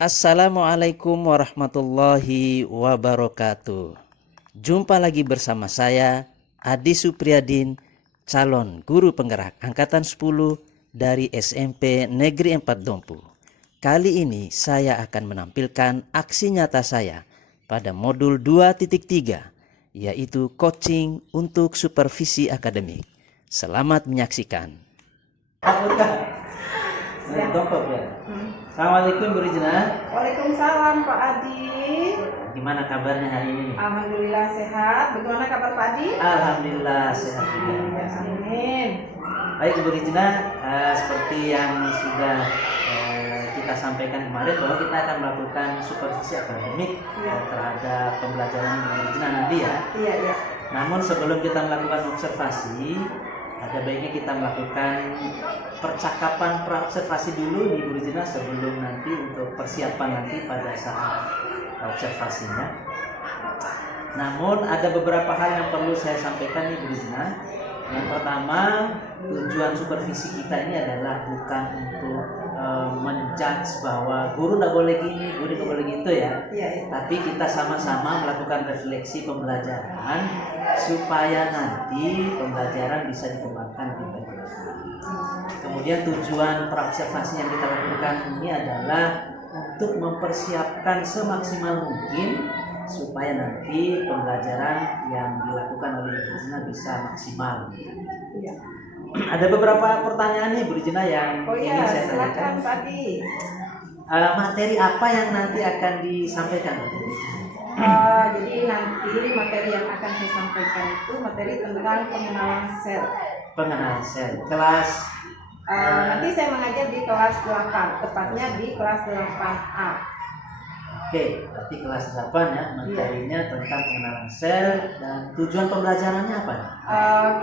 Assalamualaikum warahmatullahi wabarakatuh. Jumpa lagi bersama saya Adi Supriyadin, calon guru penggerak angkatan 10 dari SMP Negeri 4 Dompu. Kali ini saya akan menampilkan aksi nyata saya pada modul 2.3, yaitu coaching untuk supervisi akademik. Selamat menyaksikan. Assalamualaikum Bu Rizna. Waalaikumsalam Pak Adi. Gimana kabarnya hari ini? Alhamdulillah sehat. Bagaimana kabar Pak Adi? Alhamdulillah sehat juga. Amin. Baik Bu Rizna, seperti yang sudah kita sampaikan kemarin bahwa kita akan melakukan supervisi akademik terhadap pembelajaran Bu Rizna nanti ya. Iya. Namun sebelum kita melakukan observasi, ada baiknya kita melakukan percakapan praobservasi dulu di Bu Rizna sebelum nanti untuk persiapan nanti pada saat observasinya. Namun ada beberapa hal yang perlu saya sampaikan nih Bu Rizna. Yang pertama, tujuan supervisi kita ini adalah bukan untuk menjudge bahwa guru tidak boleh gini, guru tidak boleh gitu ya. Iya. Tapi kita sama-sama melakukan refleksi pembelajaran supaya nanti pembelajaran bisa dikembangkan lebih baik. Kemudian tujuan praobservasi yang kita lakukan ini adalah untuk mempersiapkan semaksimal mungkin supaya nanti pembelajaran yang dilakukan oleh Bu Rizna bisa maksimal. Iya. Ada beberapa pertanyaan nih Bu Rizna yang ingin saya silakan tanyakan. Pak Adi. Materi apa yang nanti akan disampaikan? Jadi nanti materi yang akan saya sampaikan itu materi tentang pengenalan sel. Pengenalan sel. Kelas Nanti saya mengajar di kelas 8, tepatnya di kelas 8A. Oke, berarti kelas 8 ya, materinya tentang pengenalan sel dan tujuan pembelajarannya apa?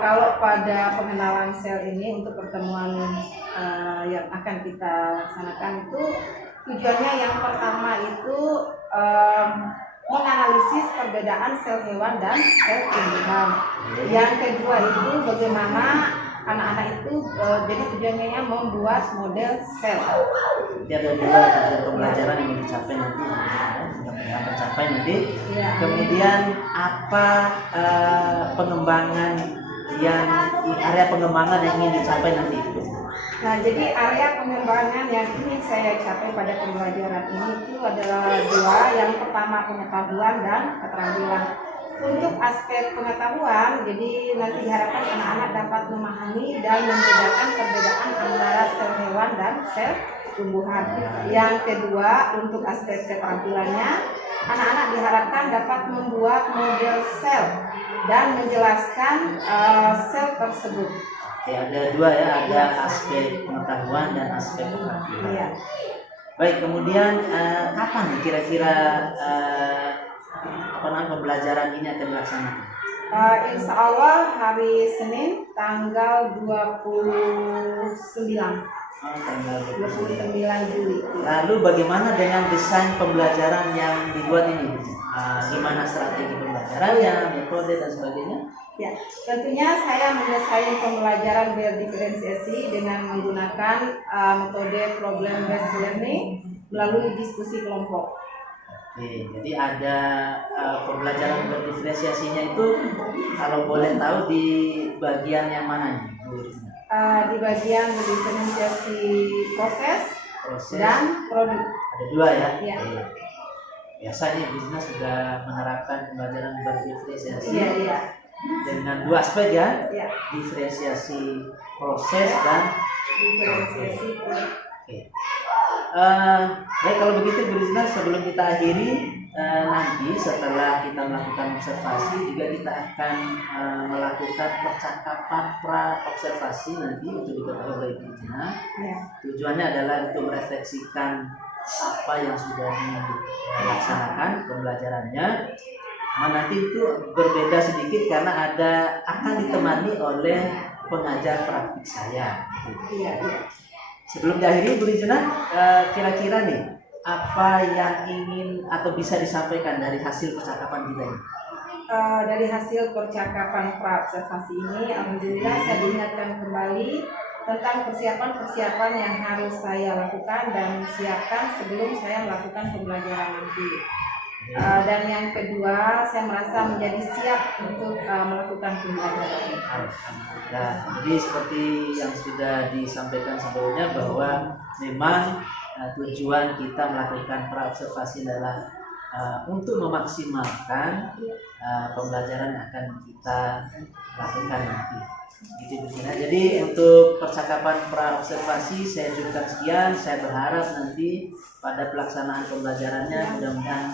Kalau pada pengenalan sel ini untuk pertemuan yang akan kita laksanakan itu tujuannya yang pertama itu menganalisis perbedaan sel hewan dan sel tumbuhan. Yang kedua itu bagaimana anak-anak itu jadi tujuannya membuat model sel. Jadi ada dua tujuan pembelajaran yang dicapai nanti, yang tercapai nanti. Ya. Kemudian apa pengembangan yang area pengembangan yang ingin dicapai nanti? Nah, jadi area pengembangan yang ingin saya capai pada pembelajaran ini itu adalah dua. Yang pertama pengetahuan dan keterampilan. Untuk aspek pengetahuan, jadi nanti diharapkan anak-anak dapat memahami dan membedakan perbedaan antara sel hewan dan sel tumbuhan. Yang kedua, untuk aspek keterampilannya, anak-anak diharapkan dapat membuat model sel dan menjelaskan sel tersebut. Oke, ada dua ya, ada aspek pengetahuan dan aspek keterampilan. Iya. Baik, kemudian kapan nih kira-kira pembelajaran ini akan dilaksanakan? Insya Allah hari Senin tanggal 29 Tanggal 29 Juli. Lalu bagaimana dengan desain pembelajaran yang dibuat ini? Gimana strategi pembelajarannya, metode dan sebagainya? Ya, tentunya saya mendesain pembelajaran berdiferensiasi dengan menggunakan metode problem based learning melalui diskusi kelompok. Oke, jadi ada pembelajaran berdiferensiasinya itu kalau boleh tahu di bagian yang mana nih? Di bagian diferensiasi proses dan produk. Ada dua ya? Iya. Biasanya bisnis sudah menerapkan pembelajaran berdiferensiasi Iya. dengan dua aspek ya? Iya. Diferensiasi proses dan Diferensiasi produk. Oke. Baik, kalau begitu Bu Rizna, sebelum kita akhiri nanti setelah kita melakukan observasi juga kita akan melakukan percakapan pra observasi nanti untuk diketahui oleh Bu Rizna. Ya. Tujuannya adalah untuk merefleksikan apa yang sudah dilaksanakan pembelajarannya. Nanti itu berbeda sedikit karena akan ditemani oleh pengajar praktik saya. Iya. Sebelum diakhiri Bu Rizna, kira-kira nih apa yang ingin atau bisa disampaikan dari hasil percakapan kita ini? Dari hasil percakapan pra observasi ini, alhamdulillah saya diingatkan kembali tentang persiapan-persiapan yang harus saya lakukan dan siapkan sebelum saya melakukan pembelajaran nanti. Dan yang kedua, saya merasa menjadi siap untuk melakukan pembelajaran. Nah, jadi seperti yang sudah disampaikan sebelumnya bahwa memang tujuan kita melakukan praobservasi adalah untuk memaksimalkan pembelajaran yang akan kita lakukan nanti. Gitu, Betina. Jadi untuk percakapan praobservasi saya cukupkan sekian. Saya berharap nanti pada pelaksanaan pembelajarannya mudah-mudahan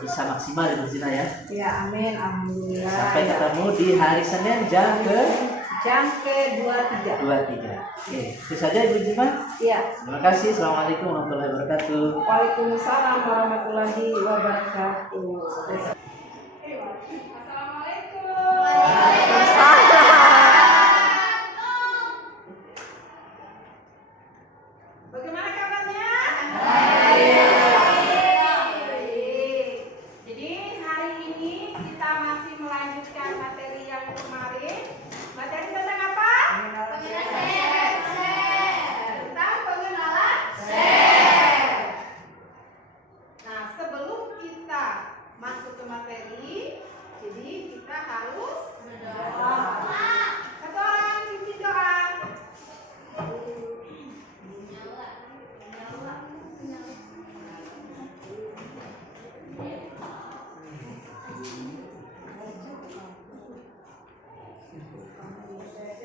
bisa maksimal ya Betina ya. Ya, amin, alhamdulillah. Sampai ketemu di hari Senin jam ke-23. 23. Oke, itu saja Ibu Jima. Iya. Terima kasih. Assalamualaikum warahmatullahi wabarakatuh. Waalaikumsalam warahmatullahi wabarakatuh. Bagaimana kabarnya? Jadi hari ini kita masih melanjutkan materi yang kemarin. Materi tentang apa? Tentang pengenalan sel. Nah, sebelum kita masuk ke materi, jadi kita harus berdoa. Satu orang pimpin doa.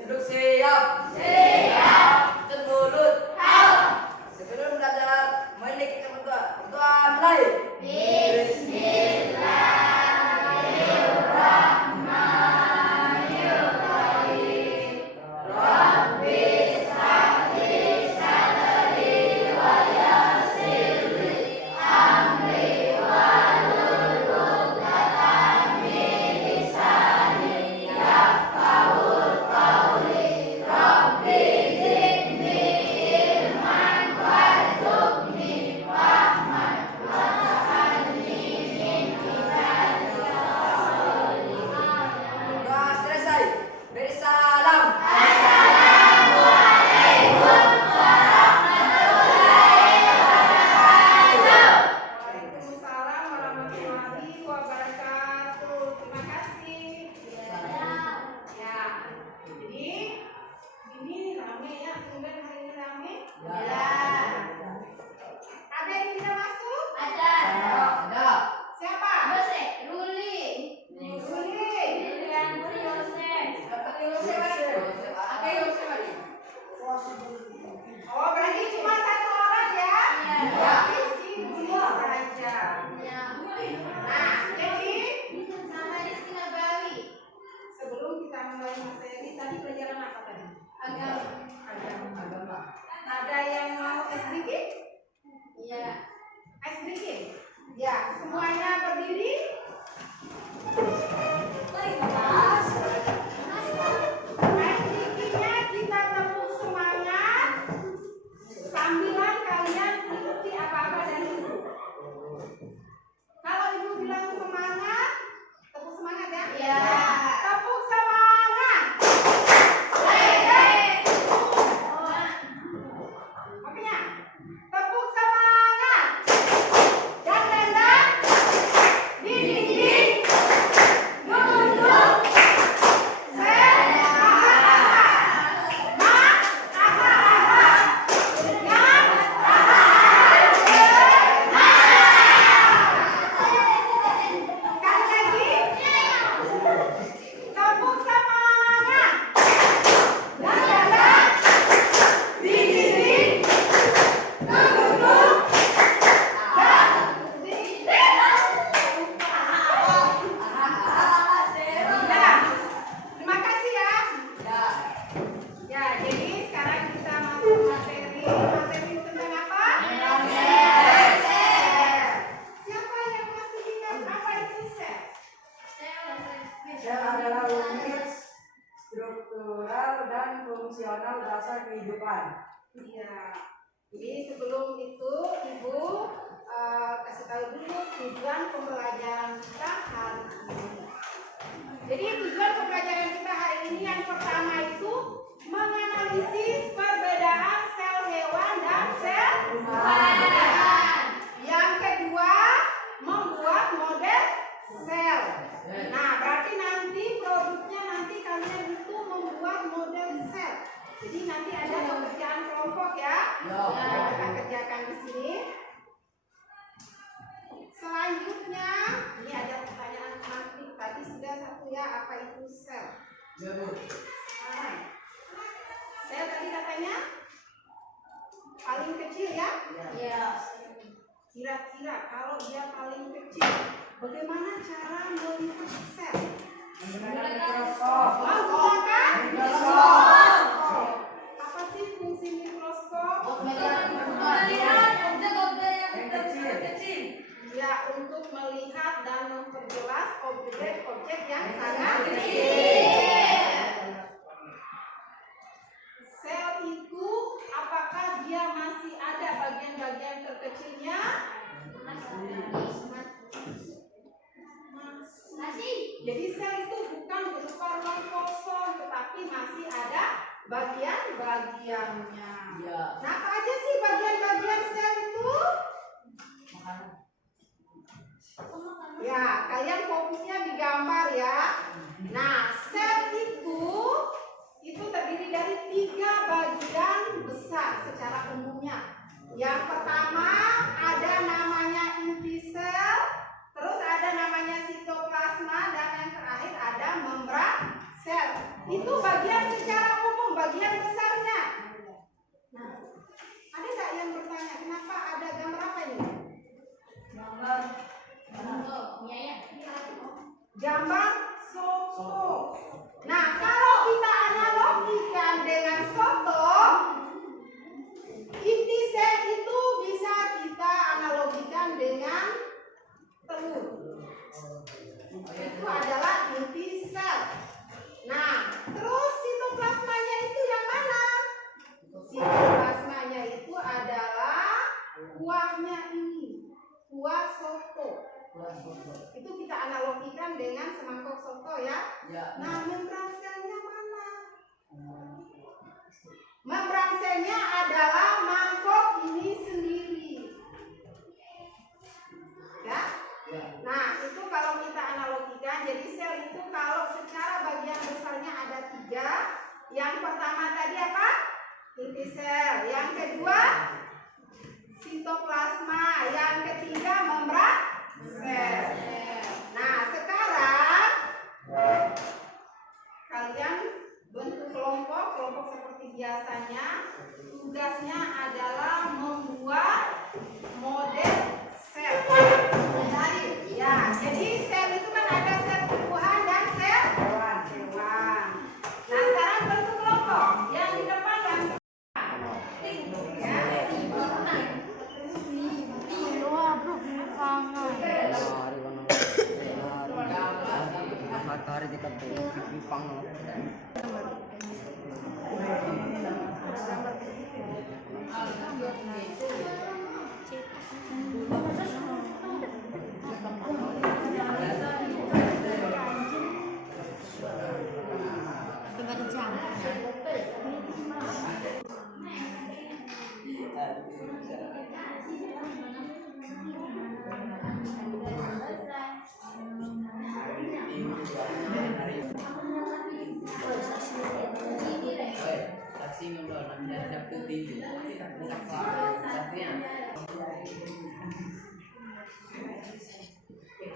Duduk siap. Siap. Tutup mulut. Sebelum belajar, mari kita berdoa. Berdoa mulai. Doa selesai. Beri salam. Waalaikumsalam warahmatullahi wabarakatuh. Terima kasih. Ya. Jadi ini rame ya, kemudian hari ini rame. Ya. Ada yang tidak masuk? Ada. Siapa? Ruli. Oh, berarti cuma satu orang ya? Berarti si Ruli saja. Nah, jadi sebelum kita mulai materi, tadi pelajaran apa tadi? Agama. Ada yang mau sedikit? Sedikit? Ya, semuanya berdiri. Sedikitnya kita tepuk semangat. Sambilan kalian ikuti apa-apa dari ibu. Kalau ibu bilang semangat, tepuk semangat ya? Tepuk semangat. Makanya tepuk semangat. Dan dinding duduk tepuk semangat. Dan dinding duduk. Ya, terima kasih ya. Ya, jadi sekarang kita masuk materi. Materi tentang apa? Siapa yang masih ingat apa itu sel? Sel adalah unit struktural dan fungsional dasar kehidupan. Iya. Jadi sebelum itu ibu kasih tahu dulu tujuan pembelajaran kita hari ini. Jadi tujuan pembelajaran kita hari ini yang pertama itu menganalisis Sel tadi katanya paling kecil ya? Iya. Kira-kira kalau dia paling kecil, bagaimana cara melihat sel? Menggunakan mikroskop. Menggunakan Mikroskop. apa sih fungsi mikroskop? Yang kecil. Ya, untuk melihat dan memperjelas objek-objek yang sangat kecil. Sel itu apakah dia masih ada bagian-bagian terkecilnya? Masih. Jadi sel itu bukan berupa ruang kosong, tetapi masih ada bagian-bagiannya. Iya. Nah, apa aja sih bagian-bagian sel itu? Ya, kalian fokusnya di gambar ya. Nah, sel itu terdiri dari 3 bagian besar secara umumnya. Yang pertama ada namanya inti sel, terus ada namanya sitoplasma, dan yang terakhir ada membran sel. Itu bagian secara umum, bagian besarnya. Nah, ada nggak yang bertanya kenapa ada gambar apa ini? Gambar soto. Nah, kalau kita analogikan dengan soto, inti sel itu bisa kita analogikan dengan telur. Itu adalah inti sel. Nah, terus sitoplasmanya itu yang mana? Sitoplasmanya itu adalah kuahnya ini, kuah soto. Itu kita analogikan dengan semangkok soto ya. Nah, membran selnya mana? Membran selnya adalah mangkok ini sendiri. Ya. Nah, itu kalau kita analogikan, jadi sel itu kalau secara bagian besarnya ada 3. Yang pertama tadi apa? Inti sel. Yang kedua sitoplasma. Yang ketiga membran sel. Nah, sekarang kalian bentuk kelompok seperti biasanya. Tugasnya adalah membuat model sel. Ya, jadi sel itu kan ada sel tumbuhan dan sel hewan. Nah, sekarang bentuk kelompok. Yang di depan yang Matahari di kanto, pipang no.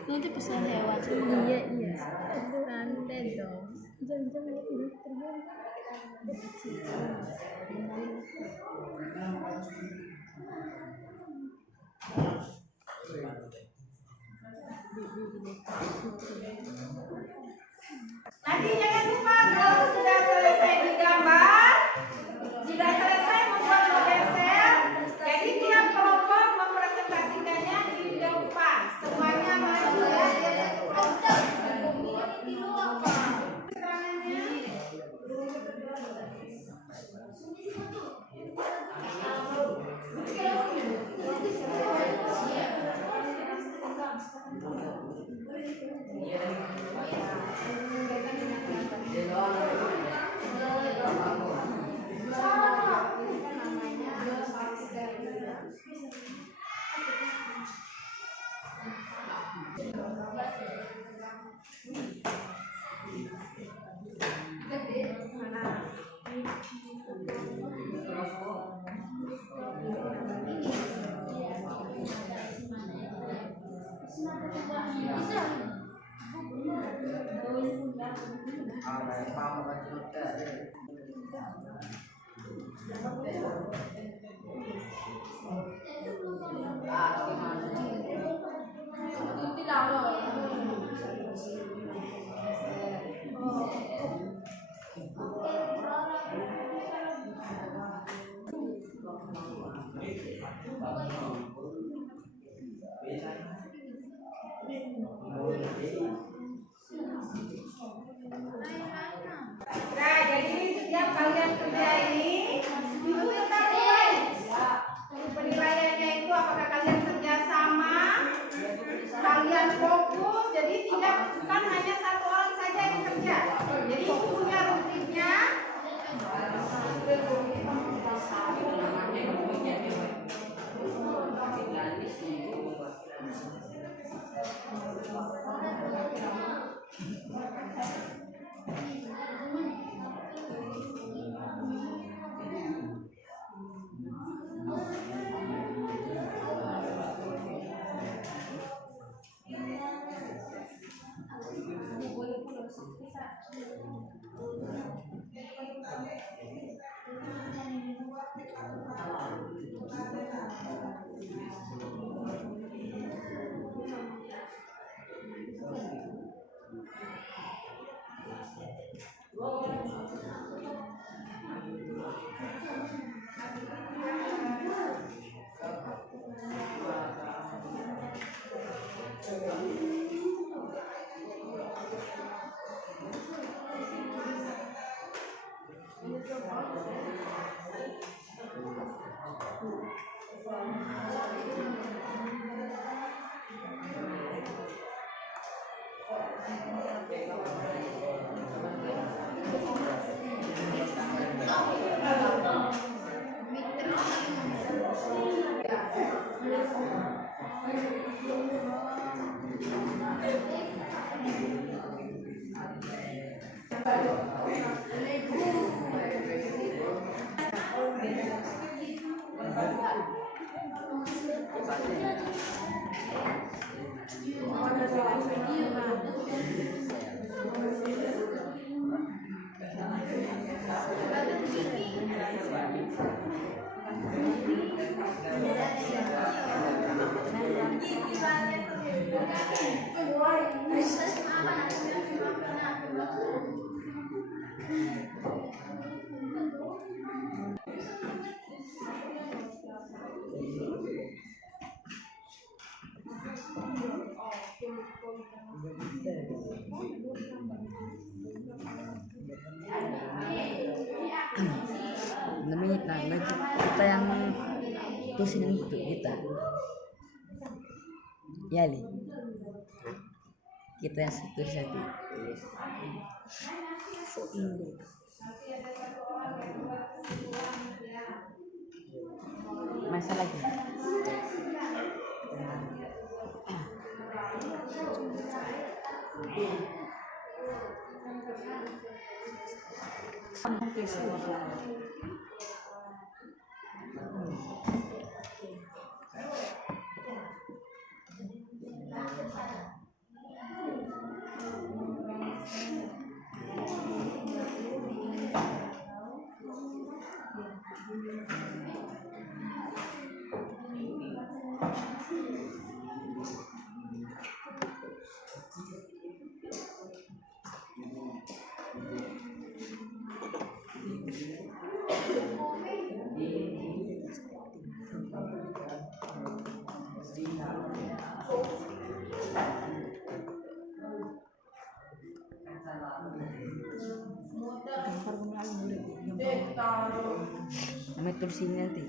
Nanti bisa lewat. Iya iya. Santai dong. Jam-jam ini terbang. nanti jangan lupa kalau sudah selesai digambar, sudah selesai membuat model sel, jadi tiap kelompok mempresentasikannya di depan. Semuanya maju ya. Keterangannya. Nah, jadi setiap kalian kerja ini itu tetap nilai. Penilaiannya itu apakah kalian kerja sama, kalian fokus, jadi tidak bukan hanya satu orang saja yang kerja. Jadi itu punya rutinnya. Namanya nah, kita yang pusing itu kita. Ya li. Kita yang situ saja. Masalah lagi. Namanya terus ini nanti.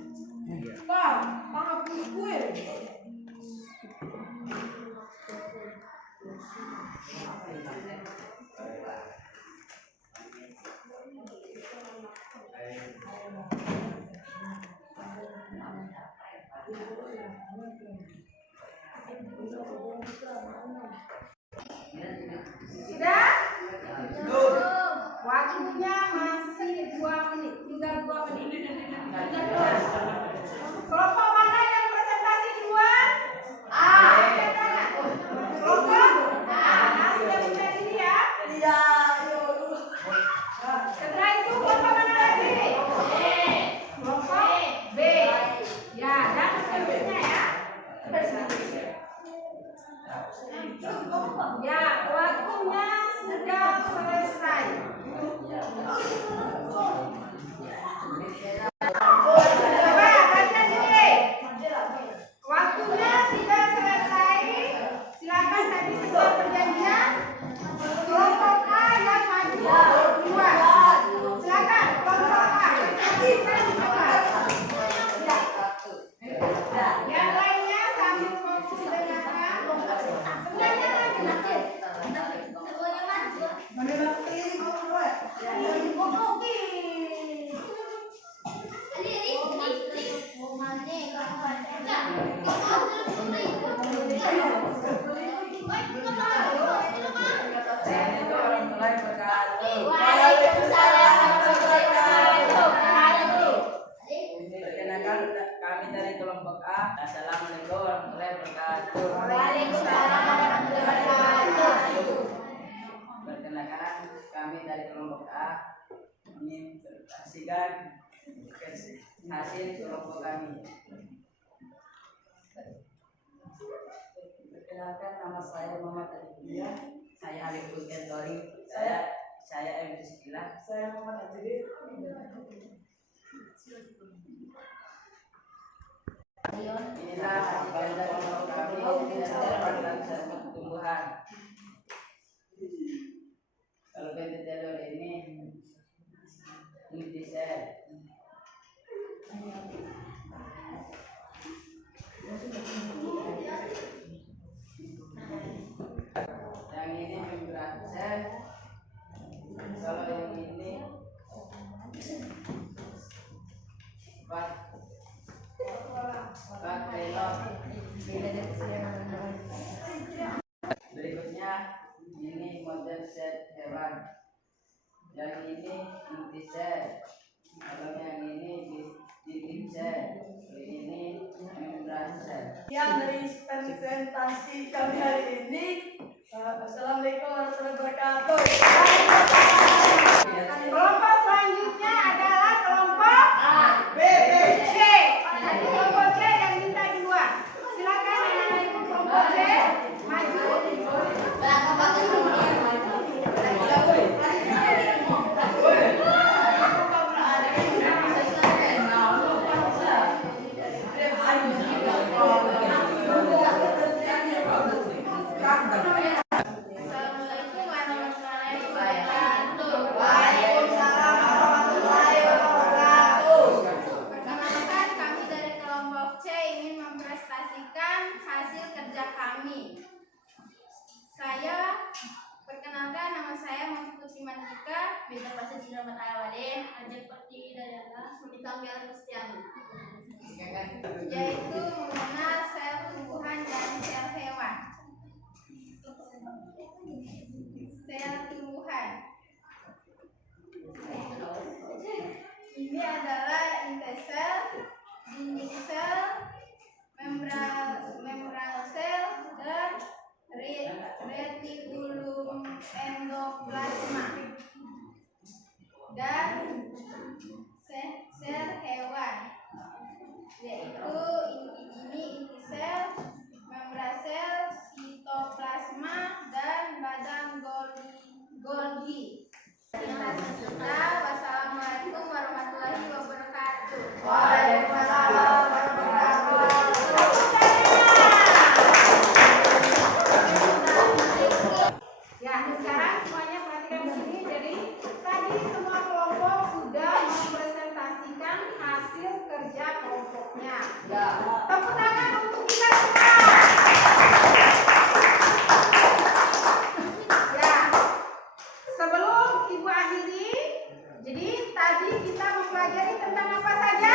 Sudah? Waktunya masih 2 menit, tinggal 2 menit. Kelompok mana yang presentasi duluan? Angkat tangan. Kelompok? Nah, sudah punya diri ya? Iya, Assalamualaikum warahmatullahi wabarakatuh. Waalaikumsalam warahmatullahi wabarakatuh. Perkenalkan kami dari kelompok A ingin presentasikan hasil kelompok kami. Perkenalkan, nama saya Muhammad Aditya. Saya Alif Kentori. Saya M. Rizkila. Saya Muhammad Aditya. Inilah agenda kelompok kami tentang pertumbuhan. Kalau bentuk jalur ini sel. Yang ini membran sel. Kalau yang ini pelon. Berikutnya ini model set hewan. Yang ini inti sel. Kalau yang ini titik sel. Ini membran sel. Yang dari presentasi kami hari ini. Assalamualaikum warahmatullahi wabarakatuh. Kelompok selanjutnya adalah kelompok B, B, C. Tadi kelompok C yang minta duluan. Silakan anak-anak ibu kelompok C maju. Assalamualaikum warahmatullahi wabarakatuh. Waalaikumsalam warahmatullahi wabarakatuh. Perkenalkan, kami dari kelompok C ingin mempresentasikan hasil kerja kami. Perkenalkan, nama saya Putri Mantika, beda bahasa Cirebon Alawade, ajak pertiwi dari atas, dipanggil Kristiani. Yaitu mengenal sel tumbuhan dan sel hewan. Sel tumbuhan. Ini adalah inti sel, dinding sel, membran sel, dan retikulum endoplasma. Dan sel hewan, yaitu inti sel, membran sel, sitoplasma, dan badan Golgi. Wassalamualaikum warahmatullahi wabarakatuh. Waalaikumsalam warahmatullahi wabarakatuh. Ya, sekarang semuanya perhatikan di sini. Jadi tadi semua kelompok sudah mempresentasikan hasil kerja kelompoknya. Tepuk tangan untuk kita semua. Ya, sebelum ibu akhiri, jadi tadi kita mempelajari tentang apa saja?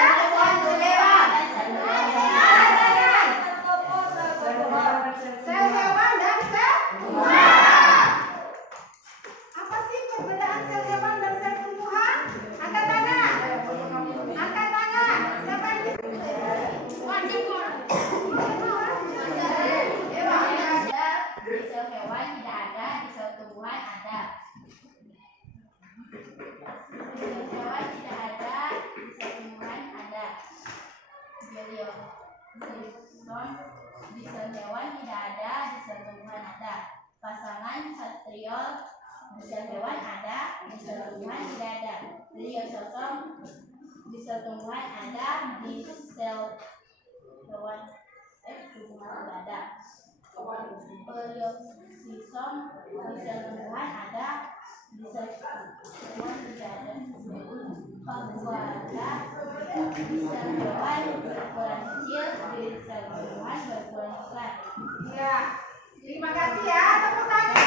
Sel hewan dan sel tumbuhan. Apa sih perbedaan sel hewan dan sel tumbuhan? Angkat tangan. Angkat tangan. Siapa yang bisa? Di sel hewan tidak ada, di sel tumbuhan ada. Di sel hewan tidak ada, di sel tumbuhan ada. Di sel hewan tidak ada, di sel tumbuhan ada. Pasangan satriol di sel hewan ada, di sel tumbuhan tidak ada. Liososom di sel tumbuhan ada, di sel hewan tumbuhan tidak ada. Pelioksisom di sel tumbuhan ada, di sel hewan tidak ada. Paguada di sel hewan berukuran kecil, di sel tumbuhan berukuran besar. Ya, terima kasih ya. Tepuk tangan.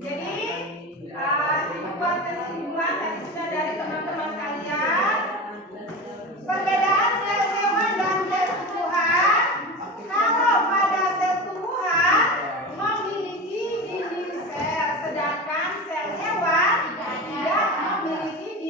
Jadi buat kesimpulan tadi sudah dari teman-teman kalian. Perbedaan sel hewan dan sel tumbuhan. Kalau pada sel tumbuhan memiliki dinding sel, sedangkan sel hewan tidak memiliki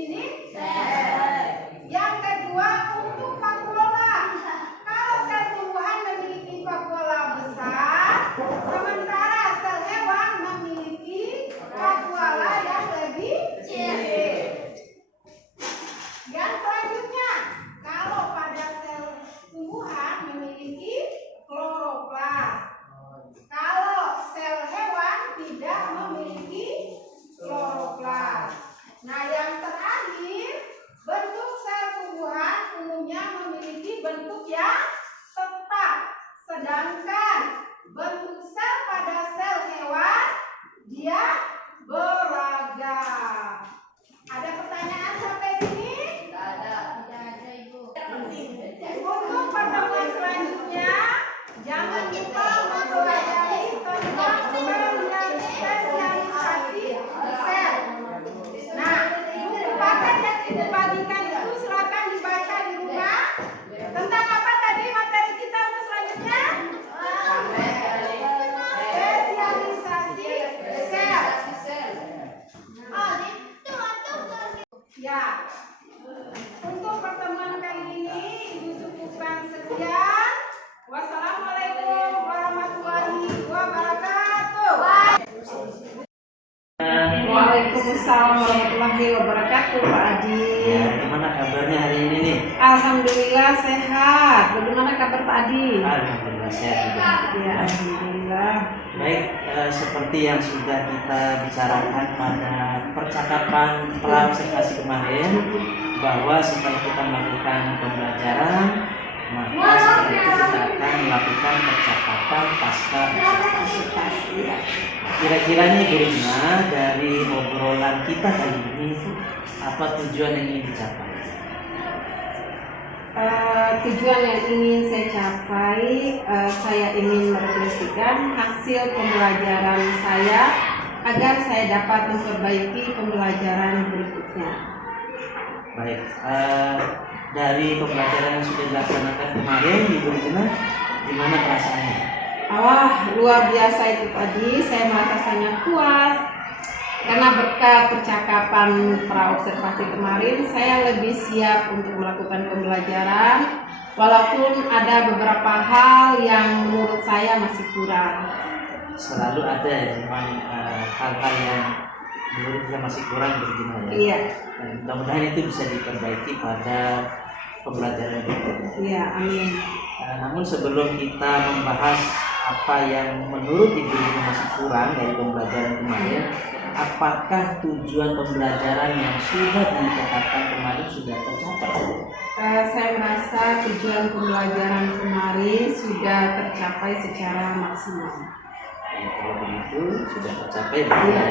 yang tetap, sedangkan bentuk sel pada sel hewan dia beragam. Ada pertanyaan sampai sini? Tidak ada. Tidak ada Ibu. Untuk pertemuan selanjutnya, jangan lupa mempelajari tentang spesialisasi sel. Nah, buku paket yang Ibu bagikan itu silakan dibaca di rumah. Tentang apa tadi materi kita untuk selanjutnya? Spesialisasi sel. Oh, itu Ya. Untuk pertemuan kali ini Ibu cukupkan sekian. Wassalamualaikum warahmatullahi wabarakatuh. Waalaikumsalam warahmatullahi wabarakatuh, Pak Adi. Ya, gimana kabarnya hari ini nih? Alhamdulillah sehat. Bagaimana kabar Pak Adi? Alhamdulillah sehat juga. Ya, alhamdulillah. Baik, seperti yang sudah kita bicarakan pada percakapan praobservasi kemarin, bahwa setelah kita melakukan pembelajaran, maka setelah itu kita akan melakukan percakapan pasca observasi. Kira-kira nih Bu Rina, dari obrolan kita kali ini, apa tujuan yang ingin dicapai? Tujuan yang ingin saya capai, saya ingin merefleksikan hasil pembelajaran saya agar saya dapat memperbaiki pembelajaran berikutnya. Baik, dari pembelajaran yang sudah dilaksanakan kemarin, Ibu Rina, gimana perasaannya? Wah, luar biasa itu tadi. Saya merasa sangat puas karena berkat percakapan praobservasi kemarin, saya lebih siap untuk melakukan pembelajaran. Walaupun ada beberapa hal yang menurut saya masih kurang. Selalu ada ya, memang hal-hal yang menurut kita masih kurang begini ya. Iya, Dan mudah-mudahan itu bisa diperbaiki pada pembelajaran berikutnya. iya, amin. Namun sebelum kita membahas apa yang menurut Ibu Rina masih kurang dari pembelajaran kemarin, apakah tujuan pembelajaran yang sudah ditetapkan kemarin sudah tercapai? Saya merasa tujuan pembelajaran kemarin sudah tercapai secara maksimal. Kalau begitu sudah tercapai berarti ya.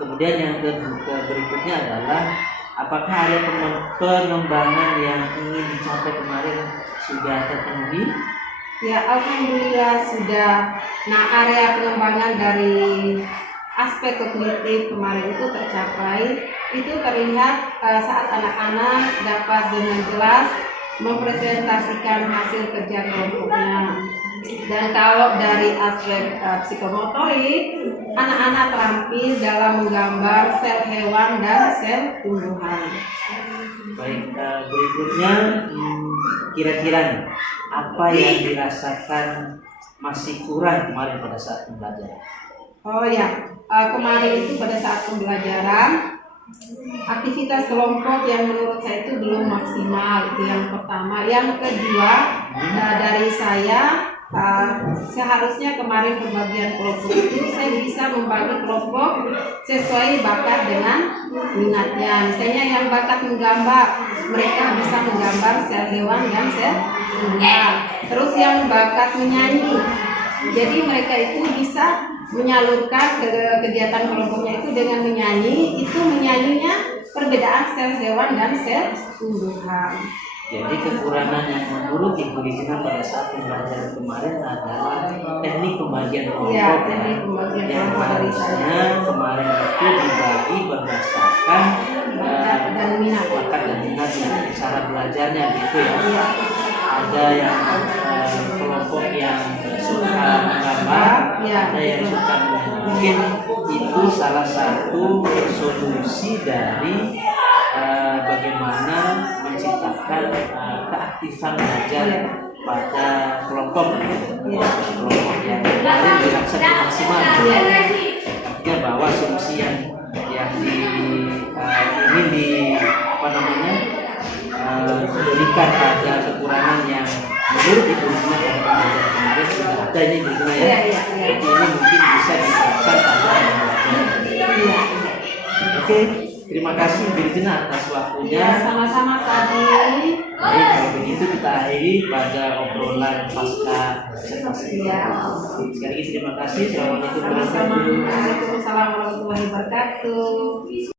Kemudian yang berikutnya adalah apakah area pengembangan yang ingin dicapai kemarin sudah terpenuhi? Ya, alhamdulillah sudah. Nah, area pengembangan dari aspek kognitif kemarin itu tercapai. Itu terlihat saat anak-anak dapat dengan jelas mempresentasikan hasil kerja kelompoknya. Dan kalau dari aspek psikomotorik, anak-anak terampil dalam menggambar sel hewan dan sel tumbuhan. Baik, berikutnya kira-kira nih, apa yang dirasakan masih kurang kemarin pada saat pembelajaran? Oh ya, kemarin itu pada saat pembelajaran aktivitas kelompok yang menurut saya itu belum maksimal, itu yang pertama. Yang kedua, dari saya seharusnya kemarin pembagian kelompok itu saya bisa membagi kelompok sesuai bakat dengan minatnya. Misalnya yang bakat menggambar, mereka bisa menggambar sel hewan dan sel tumbuhan. Terus yang bakat menyanyi, jadi mereka itu bisa menyalurkan kegiatan kelompoknya itu dengan menyanyi. Itu menyanyinya perbedaan sel hewan dan sel tumbuhan. Jadi kekurangan yang menurut Ibu Rina pada saat pembelajaran kemarin adalah teknik pembagian kelompok. Iya, teknik pembagian yang kelompok dari harusnya kemarin itu dibagi berdasarkan bakat dan minat. bakat dan minatnya, cara belajarnya gitu ya. Iya. Ada yang kelompok yang suka menggambar, Iya. ada yang suka mungkin itu salah satu solusi dari bagaimana menciptakan keaktifan belajar pada kelompok kelompok yang kemarin dilaksanakan maksimal. Artinya bahwa solusi yang ingin diberikan pada kekurangan yang menurut Ibu Rina pada pembelajaran kemarin sudah ada ini Ibu Rina ya. Jadi ini mungkin bisa diterapkan pada pembelajaran. Oke. Terima kasih Bu Rizina atas waktunya. Ya, sama-sama tadi. Baik, kalau begitu kita akhiri pada obrolan pasca observasi. Ya. Sekali lagi terima kasih. Assalamualaikum Sama-sama. warahmatullahi wabarakatuh. Waalaikumsalam warahmatullahi wabarakatuh.